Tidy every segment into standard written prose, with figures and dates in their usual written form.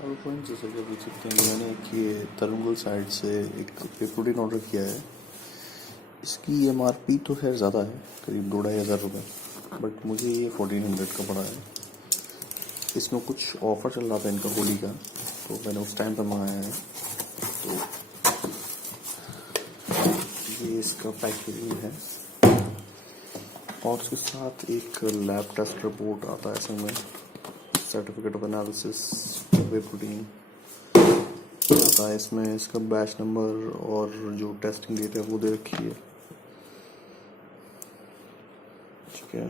और फ्रेंड्स, जैसे कि देख सकते हैं, मैंने एक ये तरंगुल साइड से एक प्रोटीन ऑर्डर किया है। इसकी एमआरपी तो खैर ज़्यादा है, करीब 2-2,500 रुपये, बट मुझे ये 1400 का पड़ा है। इसमें कुछ ऑफ़र चल रहा था इनका होली का, तो मैंने उस टाइम पर मंगाया है। तो ये इसका पैकेजिंग है और उसके साथ एक लैब टेस्ट रिपोर्ट आता है इसमें, certificate of analysis way protein आता है इसमें। इसका बैच नंबर और जो टेस्टिंग डेट है वो दे रखी है। ठीक है,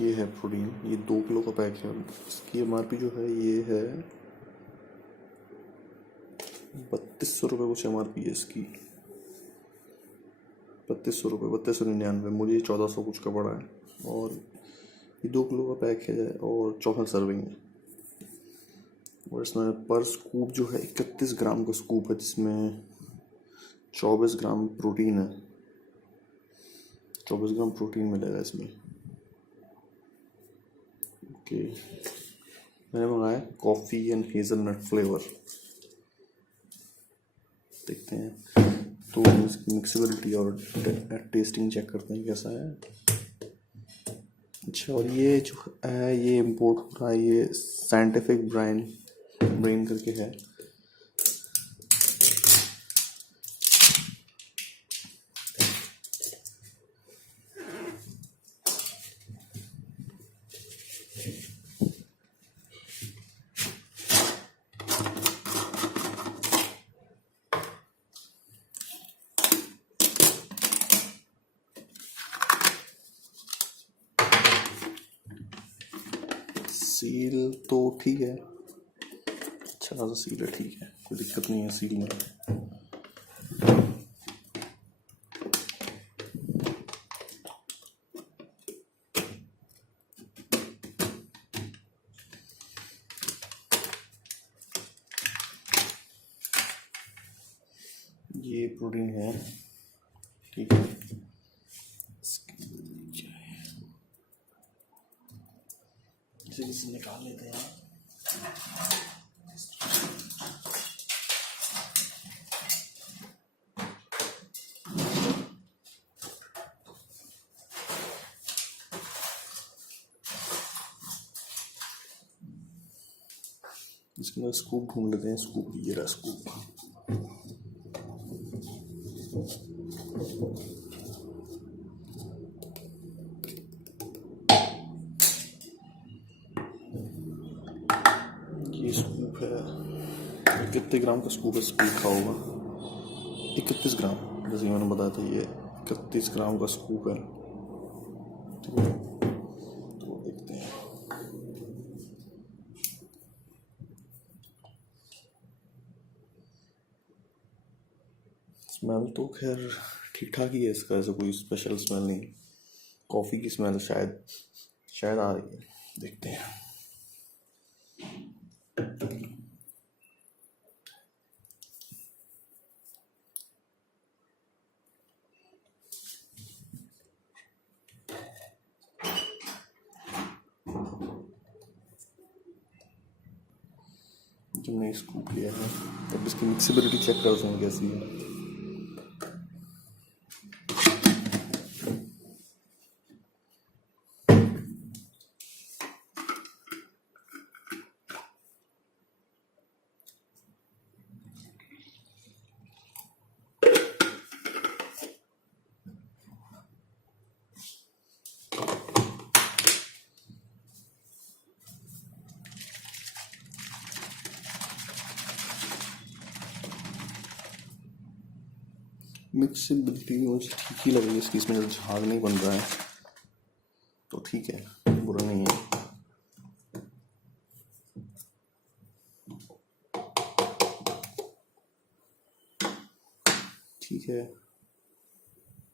ये है प्रोटीन, ये 2 किलो का पैक है। इसकी एमआरपी जो है ये है 3200 रुपये कुछ एमआरपी है इसकी। 3200 रुपये, 3299। मुझे 1400 कुछ का पड़ा है। और ये 2 किलो का पैक है और 64 सर्विंग है। और इसमें पर स्कूप जो है 31 ग्राम का स्कूप है, जिसमें 24 ग्राम प्रोटीन है। 24 ग्राम प्रोटीन मिलेगा इसमें। ओके, मैंने मंगाया कॉफ़ी एंड हेज़लनट फ्लेवर। देखते हैं तो इसकी मिक्सेबिलिटी और टेस्टिंग चेक करते हैं कैसा है। अच्छा, और ये जो है ये इम्पोर्ट हो रहा है, ये साइंटिफिक ब्रेन करके है। सील तो ठीक है, अच्छा खासा सील है, ठीक है, कोई दिक्कत नहीं है सील में। ये प्रोटीन है, ठीक है। इसे निकाल लेते हैं। इसके अंदर स्कूप ढूंढ लेते हैं। स्कूप, ये रहा स्कूप। ये स्कूप है, कितने ग्राम का स्कूप है? स्कूप का होगा 31 ग्राम, जैसे मैंने बताया था। ये 31 ग्राम का स्कूप है, ठीक है। तो देखते हैं। स्मेल तो खैर ठीक ठाक ही है इसका, ऐसा कोई स्पेशल स्मेल नहीं। कॉफ़ी की स्मेल शायद आ रही है, देखते हैं। हमने स्कूप लिया है, अब इसकी मिक्सेबिलिटी चेक करते हैं कैसी है। मिक्सेबिलिटी मुझे ठीक ही लग रही है इसकी, इसमें झाग नहीं बन रहा है, तो ठीक है, बुरा नहीं है। ठीक है,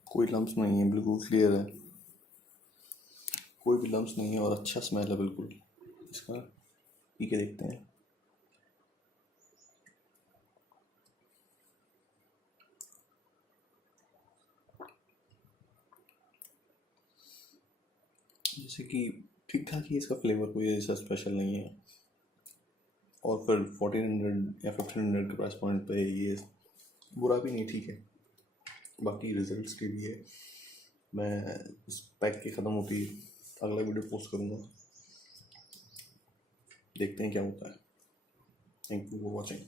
कोई लम्स नहीं है, बिल्कुल क्लियर है, कोई भी लम्स नहीं है और अच्छा स्मेल है बिल्कुल इसका। ठीक है, देखते हैं। जैसे कि ठीक ठाक ही इसका फ्लेवर, कोई ऐसा स्पेशल नहीं है। और फिर 1400 या 1500 के प्राइस पॉइंट पे ये बुरा भी नहीं, ठीक है। बाकी रिजल्ट्स के लिए मैं इस पैक की ख़त्म होती अगला वीडियो पोस्ट करूँगा, देखते हैं क्या होता है। Thank you for watching.